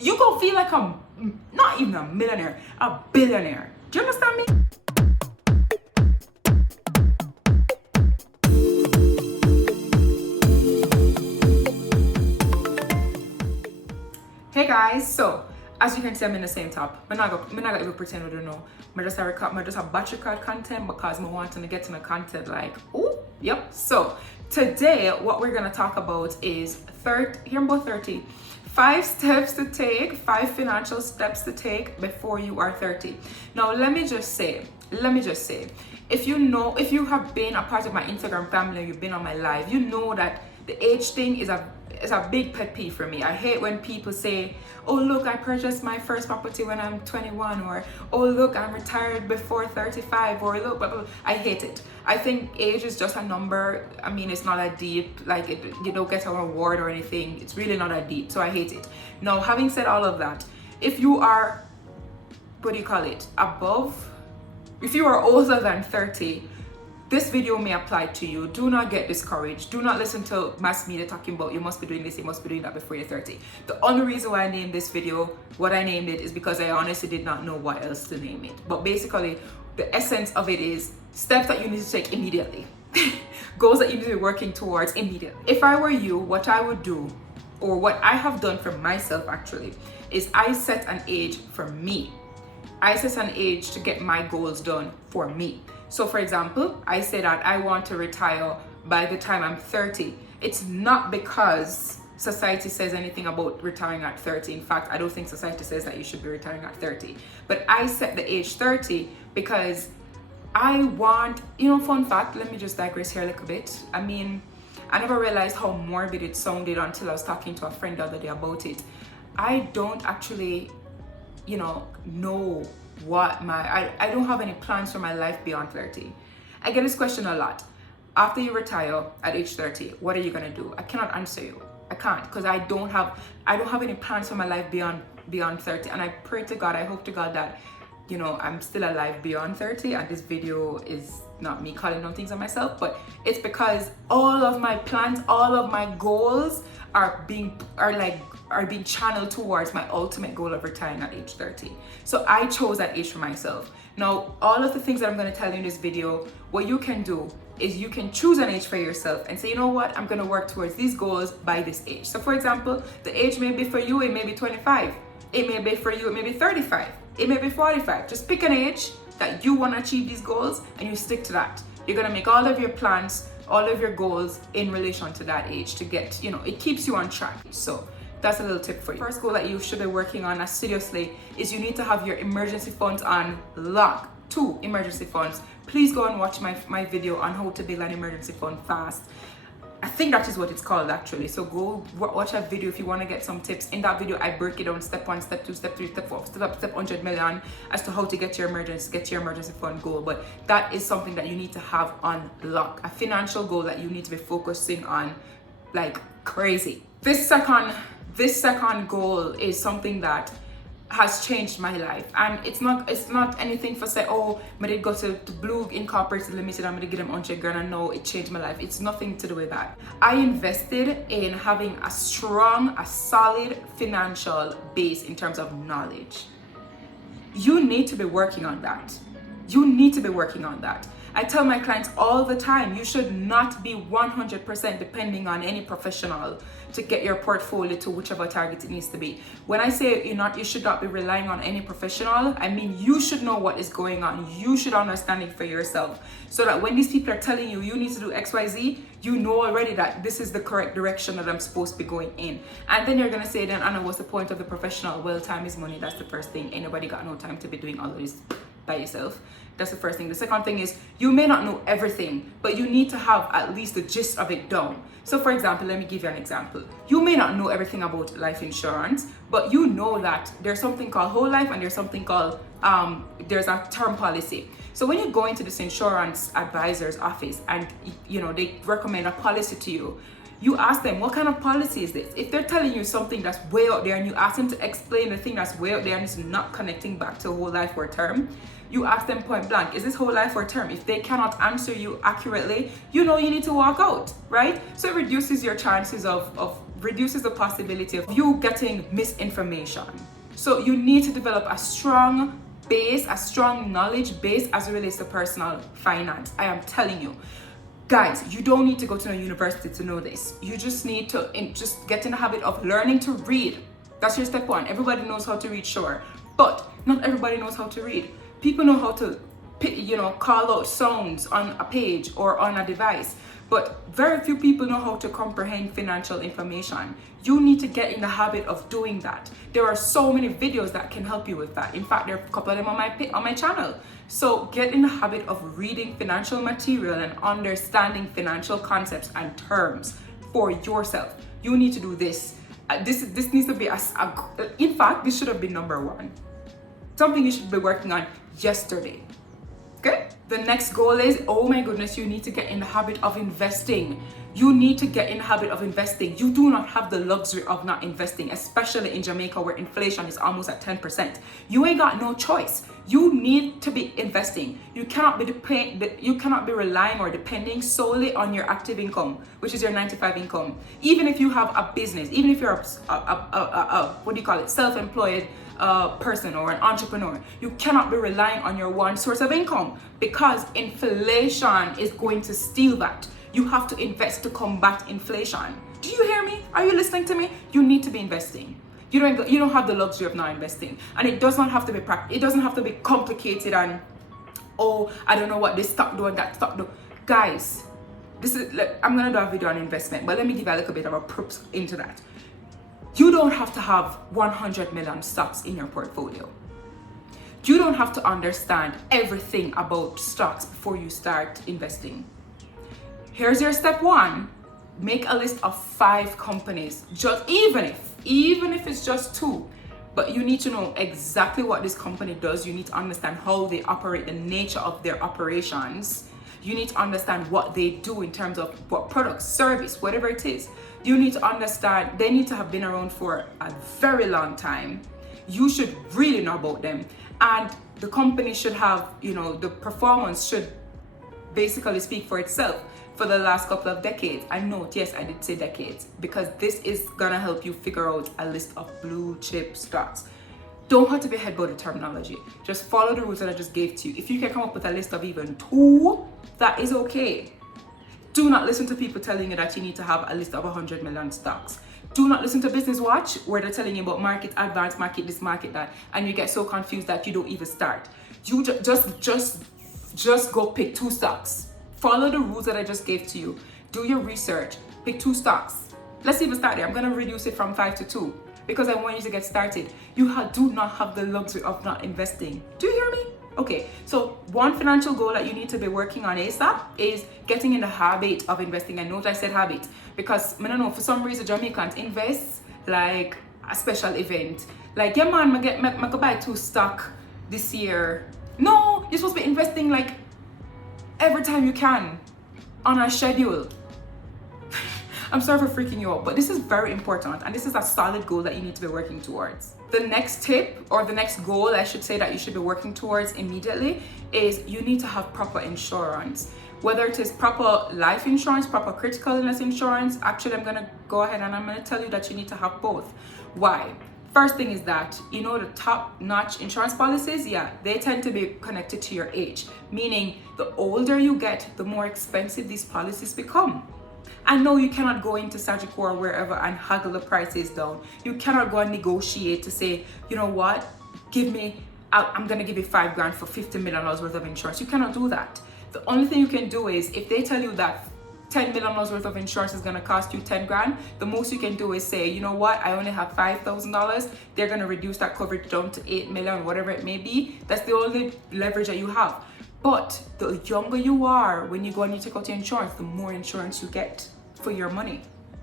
you gonna feel like I'm not even a millionaire, a billionaire. Do you understand me? Hey guys, so as you can see, I'm in the same top. I'm not gonna even pretend I don't know. I just have batch record content because I want to get to the content like, oh, yep. So today, what we're gonna talk about is 30. 5 steps to take, 5 financial steps to take before you are 30. Now, let me just say, if you have been a part of my Instagram family, you've been on my live, you know that the age thing is a big pet peeve for me. I hate when people say, oh look, I purchased my first property when I'm 21, or oh look, I'm retired before 35, or look, blah, blah, blah. I hate it. I think age is just a number. I mean, it's not that deep, like you don't get an award or anything. It's really not that deep, so I hate it. Now, having said all of that, if you are, what do you call it, if you are older than 30, this video may apply to you. Do not get discouraged. Do not listen to mass media talking about you must be doing this, you must be doing that before you're 30. The only reason why I named this video what I named it is because I honestly did not know what else to name it. But basically, the essence of it is steps that you need to take immediately. Goals that you need to be working towards immediately. If I were you, what I would do, or what I have done for myself actually, is I set an age for me. I set an age to get my goals done for me. So for example, I say that I want to retire by the time I'm 30. It's not because society says anything about retiring at 30. In fact, I don't think society says that you should be retiring at 30. But I set the age 30 because I want, fun fact, let me just digress here a little bit. I mean, I never realized how morbid it sounded until I was talking to a friend the other day about it. I don't actually, know what I don't have any plans for my life beyond 30. I get this question a lot. After you retire at age 30, what are you gonna do? I cannot answer you. I can't, because I don't have any plans for my life beyond 30. And I pray to God, I hope to God that I'm still alive beyond 30, and this video is not me calling on things on myself, but it's because all of my plans, all of my goals are being channeled towards my ultimate goal of retiring at age 30. So I chose that age for myself. Now, all of the things that I'm going to tell you in this video, what you can do is you can choose an age for yourself and say, you know what, I'm going to work towards these goals by this age. So for example, the age may be for you, it may be 25. It may be for you, it may be 35. It may be 45. Just pick an age that you want to achieve these goals and you stick to that. You're going to make all of your plans, all of your goals in relation to that age to get, it keeps you on track. So that's a little tip for you. First goal that you should be working on as seriously is you need to have your emergency funds on lock. 2 emergency funds. Please go and watch my video on how to build an emergency fund fast. I think that is what it's called actually. So go watch that video if you want to get some tips. In that video, I break it down step 1, step 2, step 3, step 4, step 100 million as to how to get your emergency fund goal. But that is something that you need to have on lock. A financial goal that you need to be focusing on like crazy. This second goal is something that has changed my life, and it's not anything for say, oh, I did go to Blue Incorporated Limited, I'm gonna get them 100 grand, and no, it changed my life. It's nothing to do with that. I invested in having a solid financial base in terms of knowledge. You need to be working on that. I tell my clients all the time, you should not be 100% depending on any professional to get your portfolio to whichever target it needs to be. When I say you should not be relying on any professional, I mean you should know what is going on. You should understand it for yourself, so that when these people are telling you need to do XYZ, you know already that this is the correct direction that I'm supposed to be going in. And then you're gonna say, then Anna, what's the point of the professional? Well, time is money. That's the first thing. Anybody got no time to be doing all of this by yourself? That's the first thing. The second thing is you may not know everything, but you need to have at least the gist of it down. So for example, let me give you an example. You may not know everything about life insurance, but you know that there's something called whole life and there's something called, there's a term policy. So when you go into this insurance advisor's office and they recommend a policy to you, you ask them, what kind of policy is this? If they're telling you something that's way out there and you ask them to explain the thing that's way out there and it's not connecting back to whole life or term, you ask them point blank, is this whole life or term? If they cannot answer you accurately, you need to walk out, right? So it reduces your chances of reduces the possibility of you getting misinformation. So you need to develop a strong base, a strong knowledge base as it relates to personal finance. I am telling you. Guys, you don't need to go to a university to know this. You just need to just get in the habit of learning to read. That's your step one. Everybody knows how to read, sure, but not everybody knows how to read. People know how to, call out sounds on a page or on a device, but very few people know how to comprehend financial information. You need to get in the habit of doing that. There are so many videos that can help you with that. In fact, there are a couple of them on my channel. So get in the habit of reading financial material and understanding financial concepts and terms for yourself. You need to do this. This needs to be in fact, this should have been number one. Something you should be working on yesterday. Okay? The next goal is, oh my goodness, you need to get in the habit of investing. You need to get in the habit of investing. You do not have the luxury of not investing, especially in Jamaica where inflation is almost at 10%. You ain't got no choice. You need to be investing. You cannot be relying or depending solely on your active income, which is your 9-to-5 income. Even if you have a business, even if you're self-employed person or an entrepreneur, you cannot be relying on your one source of income because inflation is going to steal that. You have to invest to combat inflation. Do you hear me? Are you listening to me? You need to be investing. You don't have the luxury of not investing, and it does not have to be it doesn't have to be complicated and I don't know what this stock do and that stock do. Guys, I'm gonna do a video on investment, but let me give you a little bit of a props into that. You don't have to have 100 million stocks in your portfolio. You don't have to understand everything about stocks before you start investing. Here's your step one. Make a list of 5 companies, even if it's just 2, but you need to know exactly what this company does. You need to understand how they operate, the nature of their operations. You need to understand what they do in terms of what product, service, whatever it is. You need to understand, they need to have been around for a very long time. You should really know about them. And the company should have, the performance should basically speak for itself for the last couple of decades. I note, yes, I did say decades, because this is gonna help you figure out a list of blue chip stocks. Don't have to be ahead about the terminology. Just follow the rules that I just gave to you. If you can come up with a list of even 2, that is okay. Do not listen to people telling you that you need to have a list of 100 million stocks. Do not listen to Business Watch where they're telling you about market, advanced market, this, market, that, and you get so confused that you don't even start. You just go pick 2 stocks. Follow the rules that I just gave to you. Do your research. Pick 2 stocks. Let's even start there. I'm going to reduce it from 5 to 2 because I want you to get started. You do not have the luxury of not investing. Do you hear me? Okay, so one financial goal that you need to be working on ASAP is getting in the habit of investing. And note I said habit because I don't know, for some reason Jamaicans invest like a special event. Like, yeah man, I go buy 2 stock this year. No, you're supposed to be investing like every time you can on a schedule. I'm sorry for freaking you out, but this is very important and this is a solid goal that you need to be working towards. The next tip, or the next goal I should say, that you should be working towards immediately is you need to have proper insurance. Whether it is proper life insurance, proper critical illness insurance. Actually, I'm gonna go ahead and I'm gonna tell you that you need to have both. Why? First thing is that, the top-notch insurance policies, they tend to be connected to your age. Meaning, the older you get, the more expensive these policies become. And no, you cannot go into Sagicor or wherever and haggle the prices down. You cannot go and negotiate to say, you know what, I'm gonna give you $5,000 for $50 million worth of insurance. You cannot do that. The only thing you can do is, if they tell you that $10 million worth of insurance is gonna cost you $10,000, the most you can do is say, you know what, I only have $5,000. They're gonna reduce that coverage down to $8 million, whatever it may be. That's the only leverage that you have. But the younger you are, when you go and you take out your insurance, the more insurance you get for your money.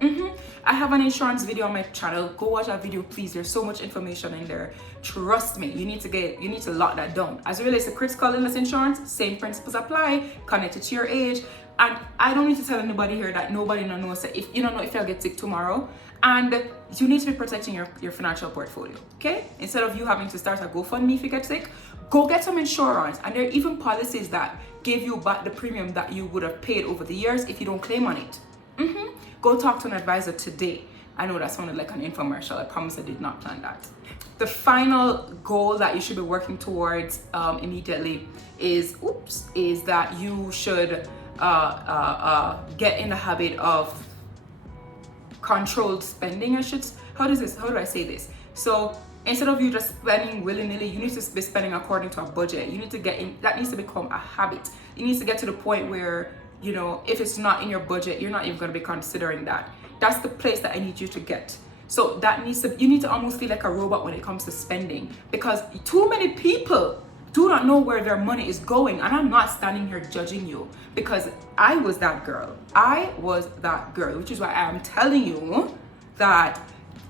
I have an insurance video on my channel. Go watch that video, please. There's so much information in there. Trust me, you need to lock that down. As it relates to critical illness insurance, same principles apply, connected to your age. And I don't need to tell anybody here that nobody knows that if you don't know if you'll get sick tomorrow. And you need to be protecting your financial portfolio, okay? Instead of you having to start a GoFundMe if you get sick, go get some insurance. And there are even policies that give you back the premium that you would have paid over the years if you don't claim on it. Go talk to an advisor today. I know that sounded like an infomercial. I promise I did not plan that. The final goal that you should be working towards immediately is that you should get in the habit of controlled spending. How do I say this? So instead of you just spending willy-nilly, you need to be spending according to a budget. You need to that needs to become a habit. It needs to get to the point where, you know, if it's not in your budget, you're not even going to be considering that. That's the place that I need you to get. So you need to almost feel like a robot when it comes to spending, because too many people do not know where their money is going. And I'm not standing here judging you, because I was that girl, which is why I am telling you that,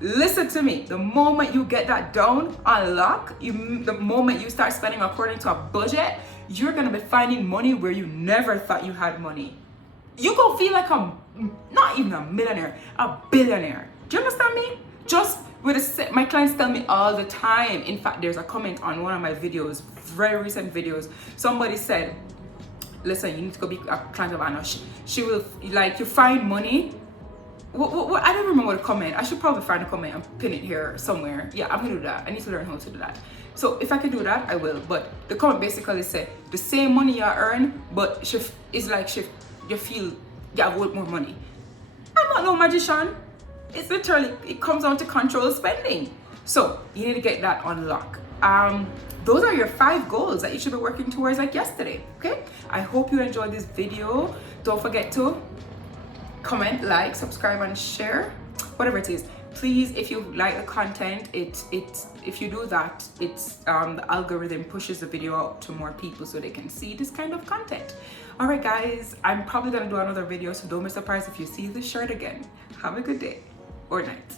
listen to me, the moment you get that down on lock, the moment you start spending according to a budget, you're gonna be finding money where you never thought you had money. You gonna feel like not even a millionaire, a billionaire. Do you understand me? Just with my clients tell me all the time. In fact, there's a comment on one of my videos, very recent videos. Somebody said, listen, you need to go be a client of Anna. She will, like, you find money. What, I don't remember the comment. I should probably find a comment and pin it here somewhere. Yeah, I'm gonna do that. I need to learn how to do that. So if I can do that, I will. But the comment basically said the same money you earn, but you feel you have more money. I'm not no magician. It's literally, it comes down to control spending. So you need to get that on lock. Those are your 5 goals that you should be working towards, like yesterday. Okay, I hope you enjoyed this video. Don't forget to comment, like, subscribe, and share, whatever it is. Please, if you like the content, if you do that, the algorithm pushes the video out to more people so they can see this kind of content. All right, guys, I'm probably gonna do another video, so don't be surprised if you see this shirt again. Have a good day or night.